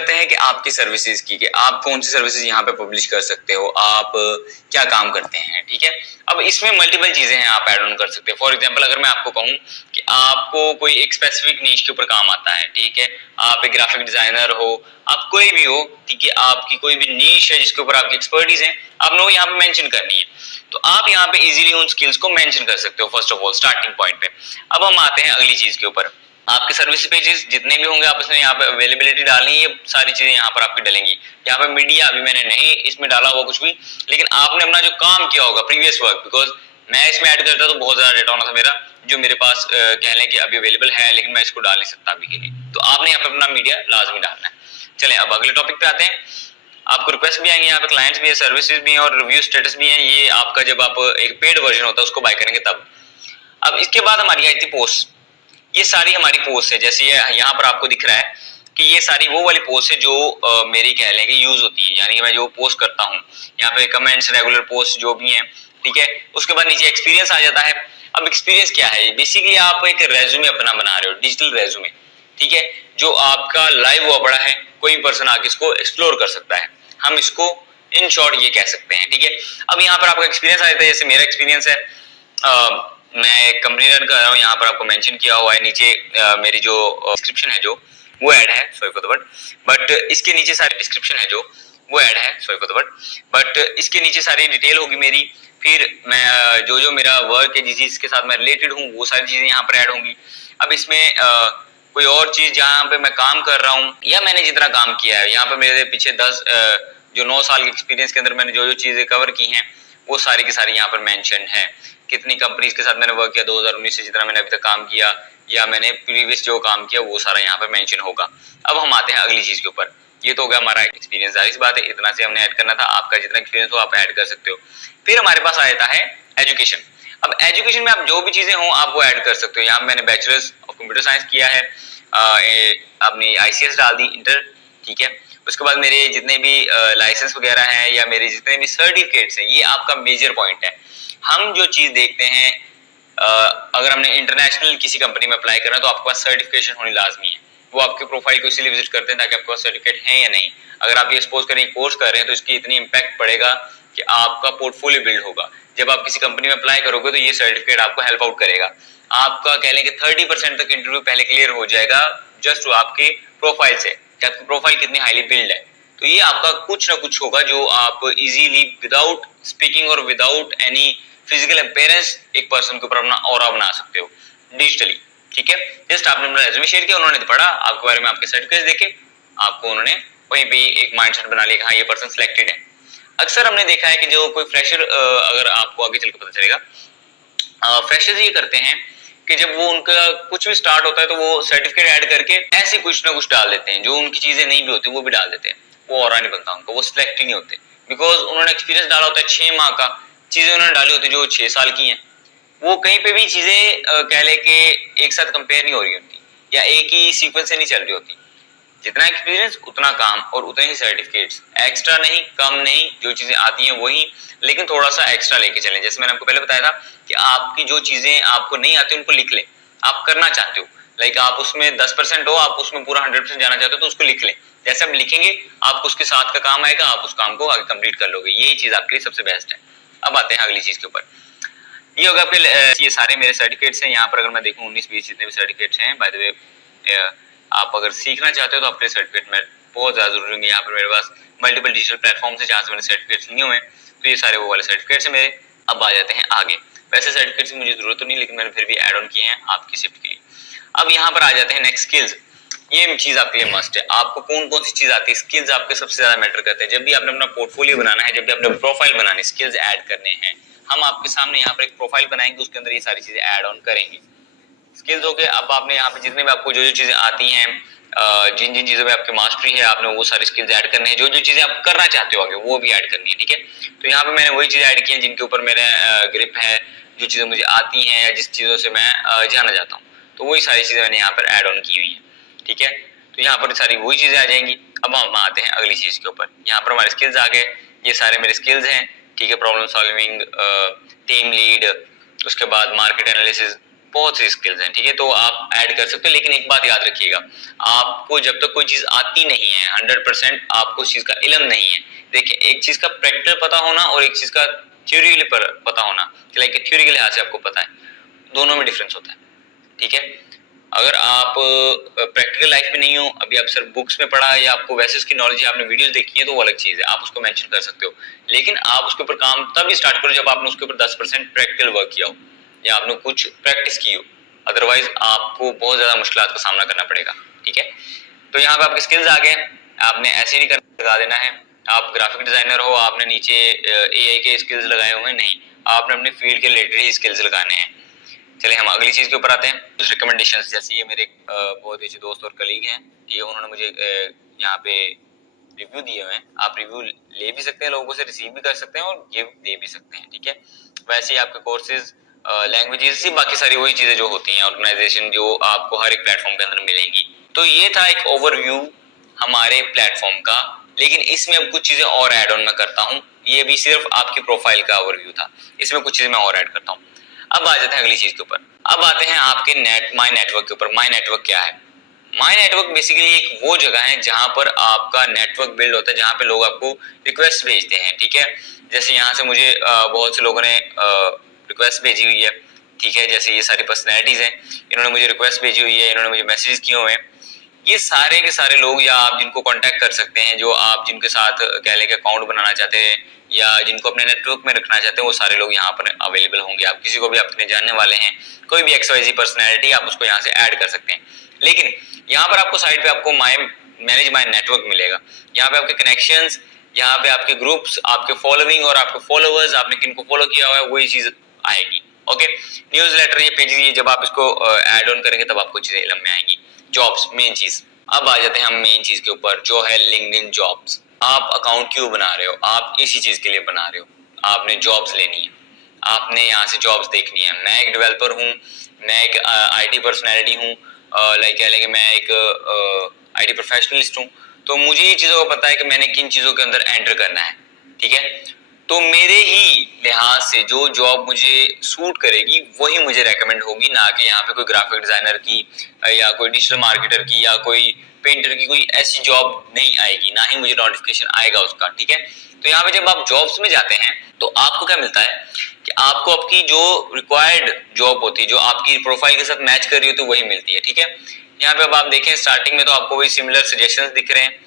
करते हैं कि आपकी सर्विसेज की, कि आप कौन सी सर्विसेज यहाँ पे पब्लिश कर सकते हो, आप क्या काम करते हैं। ठीक है, अब इसमें मल्टीपल चीजें हैं आप ऐड ऑन कर सकते हैं। फॉर एग्जांपल अगर मैं आपको कहूँ कि आपको कोई एक स्पेसिफिक नीश के ऊपर काम आता है, ठीक है, आप एक ग्राफिक डिजाइनर हो, आप कोई भी हो, ठीक है, आपकी कोई भी नीश है जिसके ऊपर आपकी एक्सपर्टीज है, आपने वो यहाँ पे मेंशन करनी है, तो आप यहाँ पे इजीली उन स्किल्स को मेंशन कर सकते हो first of all starting point पे। अब हम आते हैं अगली चीज के ऊपर, आपके सर्विस पेजेस जितने भी होंगे आप उसमें यहाँ पे अवेलेबिलिटी डालनी है, ये सारी चीजें यहाँ पर आपकी डलेंगी। यहाँ पे मीडिया अभी मैंने नहीं इसमें डाला हुआ कुछ भी, लेकिन आपने अपना जो काम किया होगा प्रीवियस वर्क, बिकॉज मैं इसमें ऐड करता तो बहुत ज्यादा डेटा होना था मेरा, जो मेरे पास कह लें कि अभी अवेलेबल है, लेकिन मैं इसको डाल नहीं सकता अभी के लिए, तो आपने यहाँ पे अपना मीडिया लाजमी डालना है। चले अब अगले टॉपिक पे आते हैं। आपको रिक्वेस्ट भी आएंगे, यहाँ पे क्लाइंट्स भी है, सर्विसेज भी है और रिव्यू स्टेटस भी है। ये आपका जब आप एक पेड वर्जन होता है उसको बाय करेंगे तब। अब इसके बाद हमारी आई थी पोस्ट, ये सारी हमारी पोस्ट है, जैसे ये यहाँ पर आपको दिख रहा है कि ये सारी वो वाली पोस्ट है जो मेरी कह लें कि यूज होती है, यानी कि मैं जो पोस्ट करता हूँ यहाँ पे कमेंट्स, रेगुलर पोस्ट जो भी है, ठीक है। उसके बाद नीचे एक्सपीरियंस आ जाता है। अब एक्सपीरियंस क्या है, बेसिकली आप एक रेज्यूमे अपना बना रहे हो, डिजिटल रेज्यूमे, ठीक है, जो आपका लाइव हुआ पड़ा है, कोई पर्सन आके इसको एक्सप्लोर कर सकता है, हम इसको इन शॉर्ट ये कह सकते हैं, ठीक है। अब यहाँ पर आपका एक्सपीरियंस आ जाता है, जैसे मेरा एक्सपीरियंस है, मैं एक कंपनी रन कर रहा हूँ, यहाँ पर आपको मेंशन किया हुआ है नीचे, मेरी जो डिस्क्रिप्शन है जो वो ऐड है, sorry for the word, but इसके नीचे सारी डिस्क्रिप्शन है जो वो ऐड है, sorry for the word, but इसके नीचे सारी डिटेल होगी मेरी, फिर मैं जो मेरा वर्क है, जिस चीज के साथ मैं रिलेटेड हूँ, वो सारी चीजें यहाँ पर ऐड होंगी। अब इसमें कोई और चीज जहाँ पे मैं काम कर रहा हूँ या मैंने जितना काम किया है, यहाँ पे मेरे पीछे 9 साल के एक्सपीरियंस के अंदर मैंने जो चीजें कवर की हैं वो सारी की सारी यहाँ पर मेंशन है। कितनी कंपनीज के साथ मैंने वर्क किया 2019 से जितना मैंने अभी तक काम किया, या मैंने प्रीवियस जो काम किया वो सारा यहाँ पर मेंशन होगा। अब हम आते हैं अगली चीज के ऊपर, ये तो हो गया हमारा एक्सपीरियंस, जाहिर सी बात है इतना से हमने ऐड करना था, आपका जितना एक्सपीरियंस हो आप ऐड कर सकते हो। फिर हमारे पास आ जाता है एजुकेशन। अब एजुकेशन में आप जो भी चीजें हो आप वो ऐड कर सकते हो। यहाँ मैंने बैचलर्स ऑफ कंप्यूटर साइंस किया है, अपनी ICS डाल दी इंटर, ठीक है। उसके बाद मेरे जितने भी लाइसेंस वगैरह हैं या मेरे जितने भी सर्टिफिकेट्स हैं, ये आपका मेजर पॉइंट है। हम जो चीज देखते हैं, अगर हमने इंटरनेशनल किसी कंपनी में अप्लाई करना है तो आपके पास सर्टिफिकेशन होनी लाजमी है। वो आपके प्रोफाइल को इसीलिए विजिट करते हैं ताकि आपके पास सर्टिफिकेट है या नहीं। अगर आप ये सपोज करें कोर्स कर रहे हैं तो इसकी इतनी इम्पैक्ट पड़ेगा कि आपका पोर्टफोलियो बिल्ड होगा। जब आप किसी कंपनी में अप्लाई करोगे तो ये सर्टिफिकेट आपको हेल्प आउट करेगा। आपका कह लें कि 30% तक इंटरव्यू पहले क्लियर हो जाएगा जस्ट आपके प्रोफाइल से, कि आपकी प्रोफाइल कितनी हाईली बिल्ड है। तो ये आपका कुछ ना कुछ होगा जो आप इजीली विदाउट स्पीकिंग और विदाउट एनी फिजिकल अपीयरेंस एक पर्सन के ऊपर अपना ऑरा बना सकते हो डिजिटली, ठीक है। जस्ट आपने अपना रेज्यूमे शेयर किया, उन्होंने पढ़ा आपके बारे में, आपके सर्टिफिकेट्स देखे, आपको उन्होंने वहीं पे एक माइंडसेट बना लिया कि हाँ ये पर्सन सिलेक्टेड है। अक्सर हमने देखा है कि जो कोई फ्रेशर, अगर आपको आगे चलकर पता चलेगा, फ्रेशर्स ये करते हैं कि जब वो उनका कुछ भी स्टार्ट होता है तो वो सर्टिफिकेट ऐड करके ऐसे कुछ ना कुछ डाल देते हैं, जो उनकी चीजें नहीं भी होती वो भी डाल देते हैं, वो और नहीं बनता उनको, वो सिलेक्ट ही नहीं होते, बिकॉज उन्होंने एक्सपीरियंस डाला होता है 6 माह का, चीजें उन्होंने डाली होती जो 6 साल की हैं, वो कहीं पे भी चीजें कह ले कि एक साथ कंपेयर नहीं हो रही होती या एक ही सीक्वेंस से नहीं चल रही होती। जितना एक्सपीरियंस उतना काम और उतने ही सर्टिफिकेट्स, एक्स्ट्रा नहीं कम नहीं, जो चीजें आती हैं वही, लेकिन थोड़ा सा एक्स्ट्रा लेके चलें। जैसे मैंने आपको पहले बताया था कि आपकी जो चीजें आपको नहीं आती उनको लिख लें, आप करना चाहते हो, लाइक आप उसमें 10% हो, आप उसमें पूरा 100% जाना चाहते हो तो उसको लिख लें। जैसे आप लिखेंगे आपको उसके साथ का काम आएगा, आप उस काम को आगे कंप्लीट कर लोगे, यही चीज आपके लिए सबसे बेस्ट है। अब आते हैं अगली चीज के ऊपर, ये होगा फिर ये सारे मेरे सर्टिफिकेट्स हैं। यहाँ पर अगर मैं देखूं 19-20 जितने भी सर्टिफिकेट्स हैं, बाय द वे आप अगर सीखना चाहते हो तो आपके सर्टिफिकेट में बहुत ज्यादा जरूरी होंगे। यहाँ पर मेरे पास मल्टीपल डिजिटल प्लेटफॉर्म से जहाँ से मैंने सर्टिफिकेट्स लिए हुए हैं, तो ये सारे वो वाले सर्टिफिकेट्स हैं मेरे। अब आ जाते हैं आगे, वैसे सर्टिफिकेट्स की मुझे जरूरत तो नहीं, लेकिन मैंने फिर भी ऐड ऑन किए हैं आपकी शिफ्ट के लिए। अब यहाँ पर आ जाते हैं नेक्स्ट स्किल्स, ये चीज आपके लिए मस्ट है। आपको कौन कौन सी चीज आती है, स्किल्स आपके सबसे ज्यादा मैटर करते हैं। जब भी आपने अपना पोर्टफोलियो बनाना है, जब भी आपने प्रोफाइल बनानी, स्किल्स ऐड करने हैं, हम आपके सामने यहाँ पर एक प्रोफाइल बनाएंगे, उसके अंदर ये सारी चीजें ऐड ऑन करेंगे। स्किल्स हो गए, अब आपने यहाँ पे जितने भी आपको जो चीजें आती हैं, जिन जिन चीजों में आपकी मास्टरी है, आपने वो सारी स्किल्स ऐड करने हैं। जो चीजें आप करना चाहते हो आगे वो भी ऐड करनी है, ठीक है। तो यहाँ पे मैंने वही चीजें ऐड की हैं जिनके ऊपर मेरा ग्रिप है, जो चीजें मुझे आती हैं या जिस चीजों से मैं जाना चाहता हूँ, तो वही सारी चीजें मैंने यहाँ पर ऐड ऑन की हुई है, ठीक है। तो यहाँ पर सारी वही चीजें आ जाएंगी। अब हम आते हैं अगली चीज के ऊपर, यहाँ पर हमारे स्किल्स आ गए, ये सारे मेरे स्किल्स हैं, ठीक है। प्रॉब्लम सॉल्विंग, टीम लीड, उसके बाद मार्केट एनालिसिस, बहुत सी स्किल्स हैं, ठीक है, तो आप ऐड कर सकते हो। लेकिन एक बात याद रखिएगा, आपको जब तक कोई चीज आती नहीं है 100% आपको उस चीज का इल्म नहीं है। देखिए, एक चीज का प्रैक्टिकल पता होना और एक चीज का थ्योरी पता होना, लाइक थ्योरी के लिहाज से आपको पता है, दोनों में डिफरेंस होता है, ठीक है। अगर आप प्रैक्टिकल लाइफ में नहीं हो, अभी आप सिर्फ बुक्स में पढ़ा है या आपको वैसे उसकी नॉलेज है, आपने वीडियोस देखी है, तो वो अलग चीज है, आप उसको मेंशन कर सकते हो। लेकिन आप उसके ऊपर काम तभी स्टार्ट करो जब आपने उसके ऊपर 10% प्रैक्टिकल वर्क किया हो या आपने कुछ प्रैक्टिस की हो, अदरवाइज आपको बहुत ज्यादा मुश्किलात का सामना करना पड़ेगा, ठीक है। तो यहाँ पे आपके स्किल्स आ गए, आपने ऐसे नहीं करना, लगा देना है। आप ग्राफिक डिजाइनर हो, आपने नीचे एआई के स्किल्स लगाए हुए हैं, नहीं, आपने अपने फील्ड के रिलेटेड ही स्किल्स लगाने हैं। चलिए हम अगली चीज के ऊपर आते हैं, रिकमेंडेशंस। जैसे ये मेरे बहुत अच्छे दोस्त और कलीग हैं, ठीक है, उन्होंने मुझे यहाँ पे रिव्यू दिए हुए हैं। आप रिव्यू ले भी सकते हैं, लोगों से रिसीव भी कर सकते हैं और गिव दे भी सकते हैं, ठीक है। वैसे ही आपके कोर्सेज, लैंग्वेजेस, बाकी सारी वही चीजें जो होती हैं ऑर्गेनाइजेशन, जो आपको हर एक प्लेटफॉर्म के अंदर मिलेंगी। तो ये था एक ओवरव्यू हमारे प्लेटफॉर्म का, लेकिन इसमें अब कुछ चीजें और ऐड ऑन मैं करता हूँ। ये भी सिर्फ आपकी प्रोफाइल का ओवरव्यू था, इसमें कुछ चीजें मैं और ऐड करता हूँ। अब आ जाते हैं अगली चीज के ऊपर, अब आते हैं आपके माई नेटवर्क के ऊपर। माई नेटवर्क क्या है? माई नेटवर्क बेसिकली एक वो जगह है जहां पर आपका नेटवर्क बिल्ड होता है, जहां पे लोग आपको रिक्वेस्ट भेजते हैं, ठीक है। जैसे यहाँ से मुझे बहुत से लोगों ने रिक्वेस्ट भेजी हुई है, ठीक है। जैसे ये सारी पर्सनैलिटीज हैं, इन्होंने मुझे रिक्वेस्ट भेजी हुई है, इन्होंने मुझे मैसेज किए हुए हैं। ये सारे के सारे लोग, या आप जिनको कांटेक्ट कर सकते हैं, जो आप जिनके साथ कह लें कि अकाउंट बनाना चाहते हैं या जिनको अपने नेटवर्क में रखना चाहते हैं, वो सारे लोग यहाँ पर अवेलेबल होंगे। आप किसी को भी अपने जानने वाले हैं, कोई भी XYZ पर्सनैलिटी, आप उसको यहाँ से ऐड कर सकते हैं। लेकिन यहाँ पर आपको साइड पे आपको मैनेज माई नेटवर्क मिलेगा। यहाँ पे आपके कनेक्शंस, यहाँ पे आपके ग्रुप्स, आपके फॉलोइंग और आपके फॉलोवर्स, आपने किनको फॉलो किया हुआ है, वही चीज आएगी, ओके। न्यूज लेटर, ये पेज, ये जब आप इसको ऐड ऑन करेंगे तब आपको चीजें इलम में आएंगी। जॉब्स, मेन चीज। अब आ जाते हैं हम मेन चीज के ऊपर, जो है लिंक्डइन जॉब्स। आप अकाउंट क्यों बना रहे हो? आप इसी चीज के लिए बना रहे हो, आपने जॉब्स लेनी है, आपने यहाँ से जॉब्स देखनी है। मैं एक डेवलपर हूँ, मैं एक IT पर्सनैलिटी हूँ, लाइक कह लेंगे मैं एक IT प्रोफेशनलिस्ट हूँ, तो मुझे ये चीजों का पता है कि मैंने किन चीजों के अंदर एंटर करना है, ठीक है। तो मेरे ही लिहाज से जो जॉब मुझे सूट करेगी वही मुझे रेकमेंड होगी, ना कि यहाँ पे कोई ग्राफिक डिजाइनर की या कोई डिजिटल मार्केटर की या कोई पेंटर की कोई ऐसी जॉब नहीं आएगी, ना ही मुझे नोटिफिकेशन आएगा उसका, ठीक है। तो यहाँ पे जब आप जॉब्स में जाते हैं तो आपको क्या मिलता है कि आपको आपकी जो रिक्वायर्ड जॉब होती है, जो आपकी प्रोफाइल के साथ मैच कर रही होती है, वही मिलती है, ठीक है। यहाँ पे अब आप देखें, स्टार्टिंग में तो आपको वही सिमिलर सजेशंस दिख रहे हैं,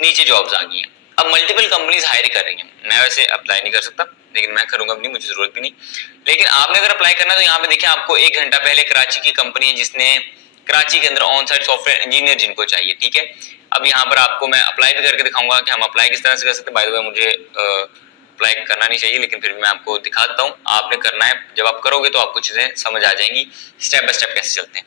नीचे जॉब्स आ गई हैं। अब मल्टीपल कंपनीज हायर कर रही हैं। मैं वैसे अप्लाई नहीं कर सकता, लेकिन मैं करूंगा नहीं, मुझे जरूरत भी नहीं। लेकिन आपने अगर अप्लाई करना है तो यहाँ पे देखिए, आपको 1 घंटा पहले कराची की कंपनी है जिसने कराची के अंदर ऑन साइट सॉफ्टवेयर इंजीनियर जिनको चाहिए, ठीक है। अब यहाँ पर आपको मैं अप्लाई भी करके दिखाऊंगा कि हम अप्लाई किस तरह से कर सकते हैं। बाय द वे मुझे अप्लाई करना नहीं चाहिए, लेकिन फिर भी मैं आपको दिखा देता हूँ। आपने करना है, जब आप करोगे तो आपको चीजें समझ आ जाएंगी स्टेप बाय स्टेप कैसे चलते हैं।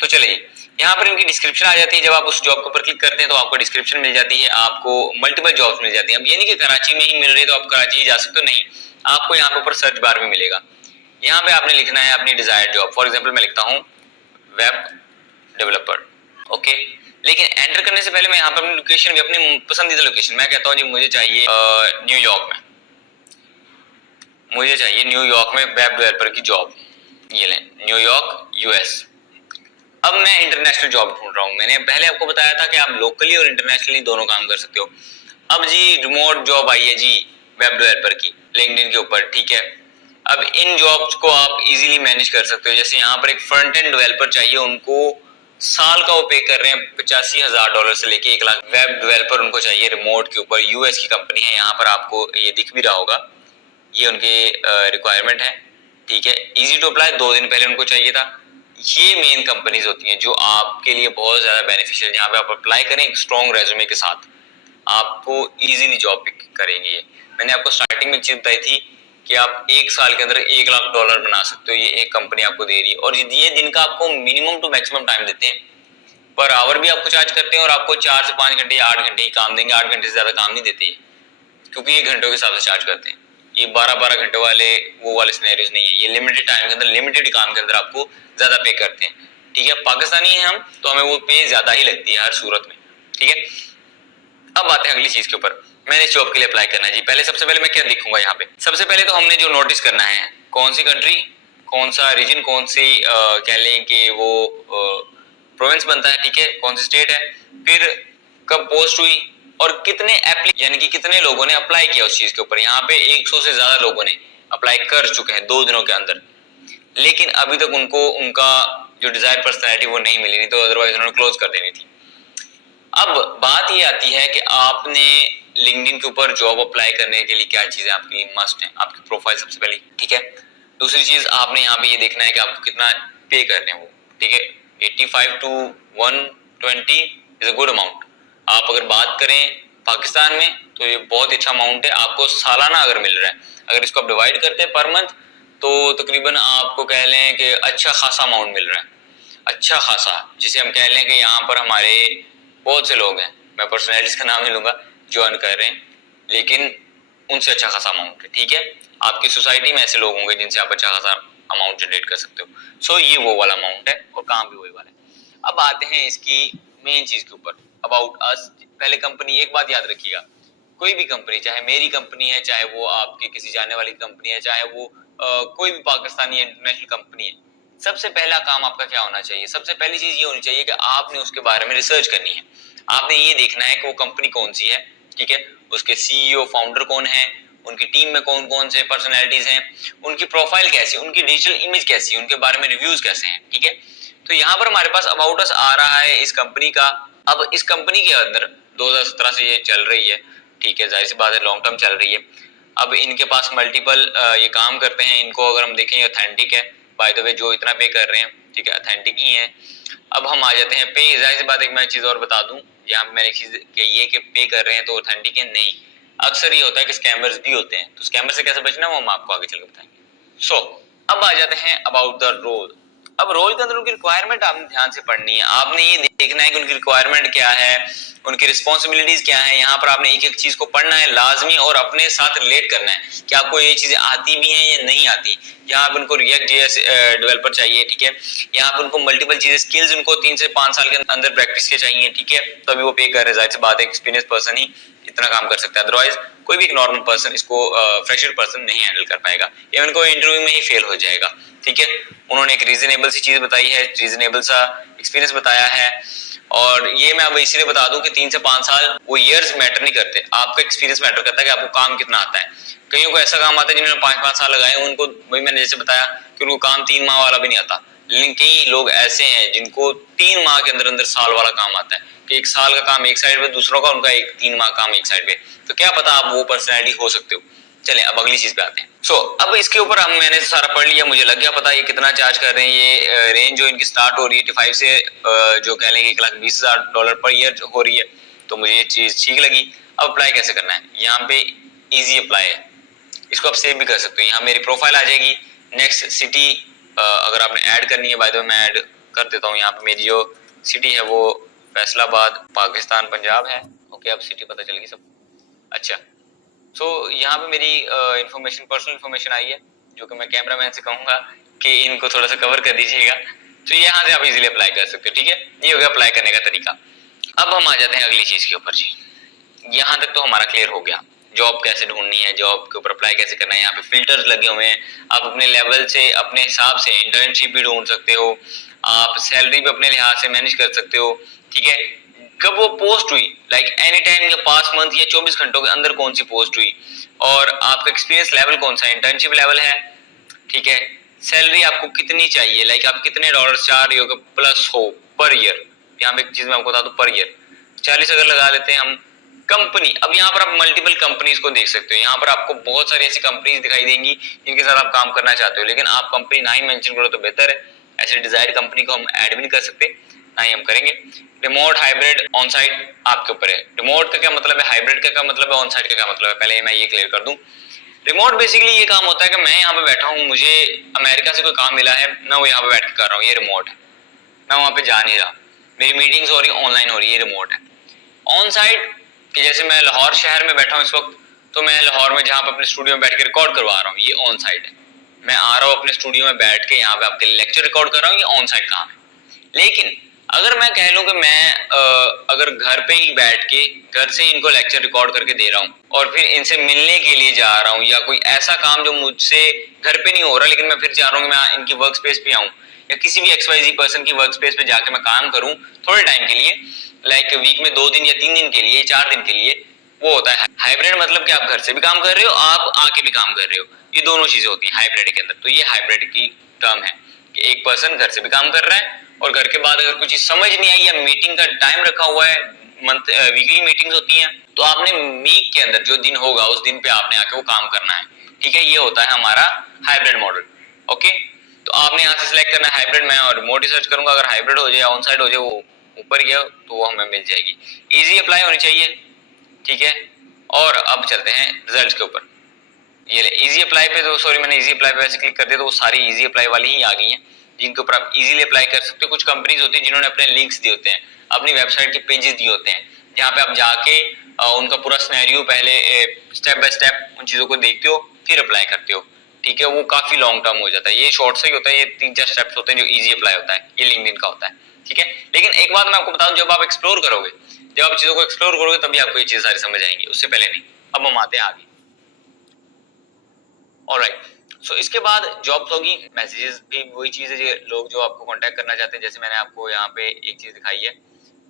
तो चलिए, यहाँ पर इनकी डिस्क्रिप्शन आ जाती है। जब आप उस जॉब के ऊपर क्लिक करते हैं तो आपको डिस्क्रिप्शन मिल जाती है, आपको मल्टीपल जॉब्स मिल जाती हैं। अब ये नहीं कि कराची में ही मिल रही है तो आप कराची ही जा सकते हो, नहीं, आपको यहाँ पे ऊपर सर्च बार भी मिलेगा। यहाँ पे आपने लिखना है अपनी डिजायर्ड जॉब। फॉर एग्जांपल मैं लिखता हूँ वेब डेवलपर, ओके। लेकिन एंटर करने से पहले मैं यहाँ पर अपनी लोकेशन भी, अपनी पसंदीदा लोकेशन, मैं कहता हूँ जी मुझे चाहिए न्यूयॉर्क में, मुझे चाहिए न्यूयॉर्क में वेब डेवलपर की जॉब, ये लें, न्यूयॉर्क US। अब मैं इंटरनेशनल जॉब ढूंढ रहा हूँ। मैंने पहले आपको बताया था कि आप लोकली और इंटरनेशनली दोनों काम कर सकते हो। अब जी रिमोट जॉब आई है जी वेब डेवलपर की लिंक्डइन के ऊपर, ठीक है। अब इन जॉब्स को आप इजीली मैनेज कर सकते हो। जैसे यहाँ पर एक फ्रंट एंड डेवलपर चाहिए, उनको साल का वो पे कर रहे हैं $85,000 से लेके 1 लाख। वेब डेवलपर उनको चाहिए रिमोट के ऊपर, US की कंपनी है। यहाँ पर आपको ये दिख भी रहा होगा, ये उनके रिक्वायरमेंट है, ठीक है। इजी टू अप्लाई, 2 दिन पहले उनको चाहिए था। ये मेन कंपनीज होती हैं जो आपके लिए बहुत ज्यादा बेनिफिशियल, जहाँ पे आप अप्लाई करें एक स्ट्रॉन्ग रेज्यूमे के साथ, आपको इजीली जॉब पिक करेंगे। मैंने आपको स्टार्टिंग में चीज बताई थी कि आप 1 साल के अंदर $1 लाख बना सकते हो, ये एक कंपनी आपको दे रही है। और ये दिन का आपको मिनिमम टू मैक्सिमम टाइम देते हैं, पर आवर भी आपको चार्ज करते हैं और आपको 4 से 5 घंटे या 8 घंटे ही काम देंगे, 8 घंटे से ज्यादा काम नहीं देते, क्योंकि ये घंटों के हिसाब से चार्ज करते हैं। ये 12-12 घंटे वाले वो वाले सिनेरियोज नहीं है, ये लिमिटेड टाइम के अंदर लिमिटेड काम के अंदर आपको ज्यादा पे करते हैं, ठीक है। पाकिस्तानी है हम, तो हमें वो पे ज्यादा ही लगती है हर सूरत में, ठीक है। अब आते हैं अगली चीज के ऊपर, मैंने इस जॉब के लिए अप्लाई करना है जी। पहले सबसे पहले मैं क्या लिखूंगा यहाँ पे? सबसे पहले तो हमने जो नोटिस करना है, कौन सी कंट्री, कौन सा रीजन, कौन सी कह लें कि वो प्रोविंस बनता है, ठीक है, कौन सी स्टेट है, फिर कब पोस्ट हुई और कितने यानी कि कितने लोगों ने अप्लाई किया उस चीज के ऊपर। यहाँ पे 100 से ज्यादा लोगों ने अप्लाई कर चुके हैं 2 दिनों के अंदर, लेकिन अभी तक उनको उनका जो डिजायर पर्सनैलिटी वो नहीं मिली, नहीं तो अदरवाइज उन्होंने क्लोज कर देनी थी। अब बात ये आती है कि आपने लिंक्डइन के ऊपर जॉब अप्लाई करने के लिए क्या चीजें आपके लिए मस्ट हैं। आपकी प्रोफाइल सबसे पहले, ठीक है। दूसरी चीज आपने यहाँ पे ये देखना है कि आपको कितना पे कर रहे हैं वो, ठीक है। 85 to 120 is a good amount. आप अगर बात करें पाकिस्तान में तो ये बहुत अच्छा अमाउंट है आपको सालाना अगर मिल रहा है। अगर इसको आप डिवाइड करते हैं पर मंथ तो तकरीबन आपको कह लें कि अच्छा खासा अमाउंट मिल रहा है, अच्छा खासा, जिसे हम कह लें कि यहाँ पर हमारे बहुत से लोग हैं, मैं पर्सनैलिटीज का नाम नहीं लूंगा, जो अर्न कर रहे हैं, लेकिन उनसे अच्छा खासा अमाउंट है, ठीक है। आपकी सोसाइटी में ऐसे लोग होंगे जिनसे आप अच्छा खासा अमाउंट जनरेट कर सकते हो। सो ये वो वाला अमाउंट है और काम भी वही वाला है। अब आते हैं इसकी मेन चीज के ऊपर, अबाउट अस। पहले कंपनी, एक बात याद रखिएगा, कोई भी कंपनी, चाहे मेरी कंपनी है, चाहे वो आपकी किसी जाने वाली कंपनी है, चाहे वो कोई भी पाकिस्तानी इंटरनेशनल कंपनी है, सबसे पहला काम आपका क्या होना चाहिए? सबसे पहली चीज ये होनी चाहिए कि आपने उसके बारे में रिसर्च करनी है। आपने ये देखना है कि वो कंपनी कौन सी है, ठीक है, उसके सीईओ फाउंडर कौन है, उनकी टीम में कौन कौन से पर्सनैलिटीज हैं, उनकी प्रोफाइल कैसी, उनकी डिजिटल इमेज कैसी, उनके बारे में रिव्यूज कैसे हैं, ठीक है। तो यहाँ पर हमारे पास अबाउट अस आ रहा है इस कंपनी का। अब इस कंपनी के अंदर 2017 से ये चल रही है, ठीक है, जाहिर सी बात है लॉन्ग टर्म चल रही है। अब इनके पास मल्टीपल ये काम करते हैं, इनको अगर हम देखें ऑथेंटिक है, बाय द वे जो इतना पे कर रहे हैं, ठीक है, ऑथेंटिक ही है। अब हम आ जाते हैं पे। जाहिर सी बात है, एक मैं चीज और बता दूं, यहाँ पे मैंने एक चीज कही है कि पे कर रहे हैं तो ऑथेंटिक है, नहीं, अक्सर ये होता है कि स्कैमर्स भी होते हैं, तो स्कैमर से कैसे बचना है वो हम आपको आगे चल के बताएंगे। सो अब आ जाते हैं अबाउट द रोल। अब रोल के अंदर उनकी रिक्वायरमेंट आपने ध्यान से पढ़नी है। आपने ये देखना है कि उनकी रिक्वायरमेंट क्या है, उनकी रिस्पॉन्सिबिलिटीज क्या है। यहाँ पर आपने एक एक चीज को पढ़ना है लाजमी और अपने साथ रिलेट करना है कि आपको ये चीजें आती भी हैं या नहीं आती। यहाँ पे उनको रिएक्ट जेएस डेवलपर चाहिए, ठीक है। यहाँ पे उनको मल्टीपल चीजें स्किल्स उनको 3 से 5 साल के अंदर प्रैक्टिस के चाहिए, ठीक है, तभी वो पे कर रहे हैं। जाहिर सी बात है एक्सपीरियंस पर्सन ही इतना काम कर सकता है, अदरवाइज कोई भी एक नॉर्मल पर्सन इसको फ्रेशर पर्सन नहीं हैंडल कर पाएगा, इवन कोई इंटरव्यू में ही फेल हो जाएगा, ठीक है। उन्होंने एक रीजनेबल सी चीज बताई है, रीजनेबल सा एक्सपीरियंस बताया है, और ये मैं अब इसीलिए बता दूं कि 3 से 5 साल वो ईयर्स मैटर नहीं करते, आपका एक्सपीरियंस मैटर करता है कि आपको काम कितना आता है। कईयों को ऐसा काम आता है जिन्होंने 5-5 साल लगाए, उनको वही मैंने जैसे बताया कि उनको काम 3 माह वाला भी नहीं आता, लेकिन कई लोग ऐसे हैं जिनको 3 माह के अंदर अंदर साल वाला काम आता है, कि 1 साल का काम एक साइड पे, दूसरों का उनका 3 माह काम एक साइड पे। तो क्या पता आप वो पर्सनैलिटी हो सकते हो। चले अब अगली चीज पे आते हैं। अब इसके ऊपर हम मैंने सारा पढ़ लिया, मुझे लग गया पता ये कितना चार्ज कर रहे हैं। ये रेंज जो इनकी स्टार्ट हो रही है 85 से जो कह लेंगे $1,20,000 पर ईयर हो रही है, तो मुझे ये चीज ठीक लगी। अब अप्लाई कैसे करना है? यहाँ पे इजी अप्लाई है, इसको आप सेव भी कर सकते हो। यहाँ मेरी प्रोफाइल आ जाएगी, नेक्स्ट सिटी अगर आपने ऐड करनी है, बाय द वे मैं ऐड कर देता हूँ। यहाँ पे मेरी जो सिटी है वो फैसलाबाद पाकिस्तान पंजाब है। ओके, अब सिटी पता चल गई सब। अच्छा, यहाँ पे मेरी इंफॉर्मेशन, पर्सनल इंफॉर्मेशन आई है, जो कि मैं कैमरामैन से कहूंगा कि इनको थोड़ा सा कवर कर दीजिएगा। तो यहाँ से आप इजीली अप्लाई कर सकते हो, ठीक है। ये हो गया अप्लाई करने का तरीका। अब हम आ जाते हैं अगली चीज के ऊपर जी। यहाँ तक तो हमारा क्लियर हो गया, जॉब कैसे ढूंढनी है, जॉब के ऊपर अप्लाई कैसे करना है। यहाँ पे फिल्टर्स लगे हुए हैं, आप अपने लेवल से, अपने हिसाब से इंटर्नशिप भी ढूंढ सकते हो, आप सैलरी भी अपने लिहाज से मैनेज कर सकते हो, ठीक है। कब वो पोस्ट हुई, लाइक एनी टाइम या 5 मंथ या 24 घंटों के अंदर कौन सी पोस्ट हुई, और आपका एक्सपीरियंस लेवल कौन सा, इंटर्नशिप लेवल है, ठीक है। सैलरी आपको कितनी चाहिए, लाइक आप कितने डॉलर चाह रही हो प्लस हो पर ईयर। यहाँ पे एक चीज मैं आपको बता दूं, पर ईयर 40 अगर लगा लेते हैं हम। कंपनी, अब यहाँ पर आप मल्टीपल कंपनीज को देख सकते हो। यहाँ पर आपको बहुत सारी ऐसी कंपनीज दिखाई देंगी जिनके साथ आप काम करना चाहते हो, लेकिन आप कंपनी ना ही मेंशन करो तो बेहतर है। ऐसे डिजायर्ड कंपनी को हम ऐड भी नहीं कर सकते, ना ही हम करेंगे। रिमोट, हाइब्रिड, ऑन साइट आपके ऊपर है। रिमोट का क्या मतलब है, हाइब्रिड का क्या मतलब है, ऑन साइट का क्या मतलब है, पहले मैं ये क्लियर कर दूं। रिमोट बेसिकली ये काम होता है कि मैं यहाँ पे बैठा हूँ, मुझे अमेरिका से कोई काम मिला है, मैं वो यहाँ पे बैठ के कर रहा हूँ, ये रिमोट है। मैं वहां पे जा नहीं रहा, मेरी मीटिंग्स हो रही ऑनलाइन हो रही है, रिमोट है। ऑन साइट कि जैसे मैं लाहौर शहर में बैठा हूँ इस वक्त, तो मैं लाहौर में जहाँ पे अपने स्टूडियो में बैठ के रिकॉर्ड करवा रहा हूँ, ये ऑन साइट है। मैं आ रहा हूँ अपने स्टूडियो में बैठ के यहाँ पे आपके लेक्चर रिकॉर्ड कर रहा हूँ, ये ऑन साइट काम है। लेकिन अगर मैं कह लूं कि मैं अगर घर पे ही बैठ के घर से इनको लेक्चर रिकॉर्ड करके दे रहा हूँ और फिर इनसे मिलने के लिए जा रहा हूँ, या कोई ऐसा काम जो मुझसे घर पे नहीं हो रहा लेकिन मैं फिर चाह रहा हूँ कि मैं इनकी वर्क स्पेस पे आऊँ या किसी भी XYZ पर्सन की वर्क स्पेस पे जाके मैं काम करूँ थोड़े टाइम के लिए, लाइक वीक में 2 दिन या 3 दिन के लिए, 4 दिन के लिए, वो होता है हाइब्रिड। मतलब कि आप घर से भी काम कर रहे हो, आप आके भी काम कर रहे हो, ये दोनों चीजें होती है हाइब्रिड के अंदर। तो ये हाइब्रिड की टर्म है कि एक पर्सन घर से भी काम कर रहा है और घर के बाद अगर कुछ चीज समझ नहीं आई या मीटिंग का टाइम रखा हुआ है, वीकली मीटिंग्स होती हैं, तो आपने वीक के अंदर जो दिन होगा उस दिन पे आपने आके वो काम करना है, ठीक है। ये होता है हमारा हाइब्रिड मॉडल। ओके, तो आपने यहाँ से सिलेक्ट करना है हाइब्रिड। मैं और रिमोट सर्च करूंगा, अगर हाइब्रिड हो जाए या ऑन साइड हो जाए, वो ऊपर गया तो वो हमें मिल जाएगी। इजी अप्लाई होनी चाहिए, ठीक है। और अब चलते हैं रिजल्ट के ऊपर। ये इजी अप्लाई पे, तो सॉरी मैंने इजी अप्लाई पे ऐसे क्लिक कर दिया तो वो सारी इजी अप्लाई वाली ही आ गई हैं जिनके ऊपर आप इजीली अप्लाई कर सकते हो। कुछ कंपनीज होती है जिन्होंने अपने लिंक्स दिए होते हैं, अपनी वेबसाइट के पेजेस दिए होते हैं, जहाँ पे आप जाके उनका पूरा सिनेरियो पहले स्टेप बाय स्टेप उन चीजों को देखते हो फिर अप्लाई करते हो, ठीक है। वो काफी लॉन्ग टर्म हो जाता है, ये शॉर्ट से ही होता है, ये 3-4 स्टेप्स होते हैं जो इजी अप्लाई होता है, ये लिंक्डइन का होता है, ठीक है। लेकिन एक बात मैं आपको बता दूं, जब आप एक्सप्लोर करोगे, जब आप चीजों को एक्सप्लोर करोगे तभी आपको ये चीज सारी समझ आएंगी, उससे पहले नहीं। अब हम आते हैं आगे। ऑलराइट, सो इसके बाद जॉब्स होगी, मैसेजेस भी वही चीज है, लोग जो आपको कांटेक्ट करना चाहते हैं। जैसे मैंने आपको यहाँ पे एक चीज दिखाई है,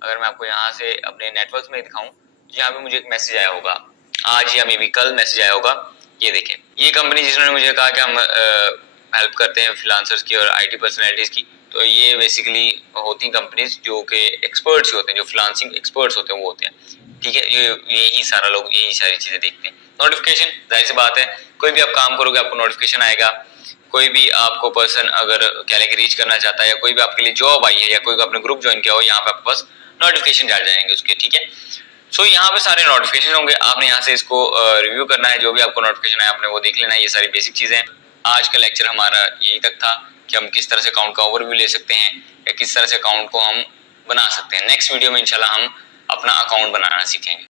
अगर मैं आपको यहाँ से अपने नेटवर्क में दिखाऊं तो यहाँ पे मुझे एक मैसेज आया होगा आज या मे बी कल मैसेज आया होगा। ये देखें, ये कंपनी जिन्होंने मुझे कहा कि हम हेल्प करते हैं फ्रीलांसर्स की और IT पर्सनैलिटीज की, तो ये बेसिकली होती कंपनीज जो कि एक्सपर्ट्स होते हैं, जो फ्रीलांसिंग एक्सपर्ट्स होते हैं वो होते हैं, ठीक है। ये यही सारा लोग यही सारी चीजें देखते हैं। नोटिफिकेशन, जाहिर सी बात है, कोई भी आप काम करोगे आपको नोटिफिकेशन आएगा। कोई भी आपको पर्सन अगर क्या लेके रीच करना चाहता है, या कोई भी आपके लिए जॉब आई है, या कोई आपने ग्रुप ज्वाइन किया हो, यहाँ पे आपके पास नोटिफिकेशन डाल जाएंगे उसके, ठीक है। सो यहाँ पे सारे नोटिफिकेशन होंगे, आपने यहाँ से इसको रिव्यू करना है, जो भी आपको नोटिफिकेशन है आपने वो देख लेना है। ये सारी बेसिक चीजें। आज का लेक्चर हमारा यही तक था कि हम किस तरह से अकाउंट का ओवरव्यू ले सकते हैं या किस तरह से अकाउंट को हम बना सकते हैं। नेक्स्ट वीडियो में इंशाल्लाह हम अपना अकाउंट बनाना सीखेंगे।